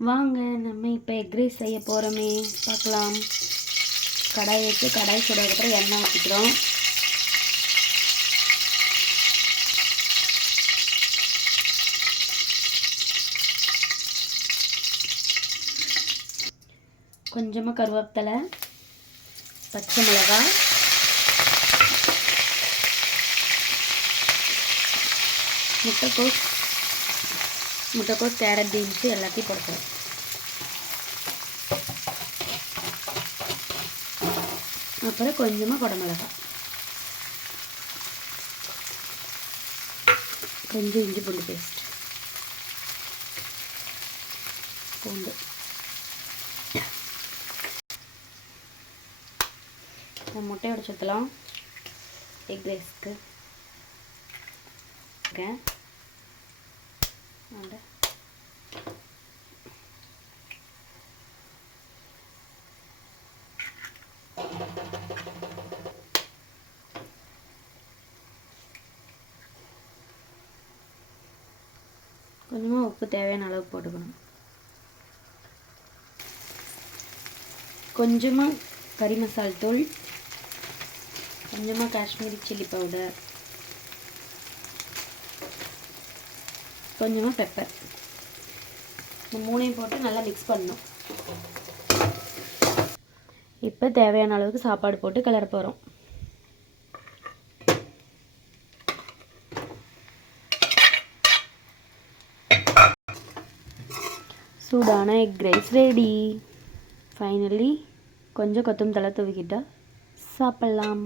வாங்க நம்ம இப்போ எக் ரைஸ் செய்ய போகிறோமே, பார்க்கலாம். கடாய் வச்சு கடாய் சூடாகிறதுக்கு எண்ணெய் ஊற்றிக்கிறோம். கொஞ்சமாக கருவேப்பிலை, பச்சை மிளகாய், முட்டைக்கோஸ், கேரட், பீன்ஸு எல்லாத்தையும் போடுறோம். அப்புறம் கொஞ்சமாக குடமிளகாய், கொஞ்சம் இஞ்சி பூண்டு பேஸ்ட், பூண்டு. முட்டையை உடைச்சு ஊற்றலாம் எக் ரைஸ்க்கு. கொஞ்சமாக உப்பு தேவையான அளவு போட்டுக்கணும். கொஞ்சமாக கறி மசால் தூள், கொஞ்சமாக காஷ்மீரி சில்லி பவுடர், கொஞ்சமாக பெப்பர். இந்த மூணையும் போட்டு நல்லா மிக்ஸ் பண்ணணும். இப்போ தேவையான அளவுக்கு சாப்பாடு போட்டு கிளற போகிறோம். சூடான எக் ரைஸ் ரெடி. ஃபைனலி கொஞ்சம் கொத்தமல்லி தழை தூவிக்கிட்டால் சாப்பிட்லாம்.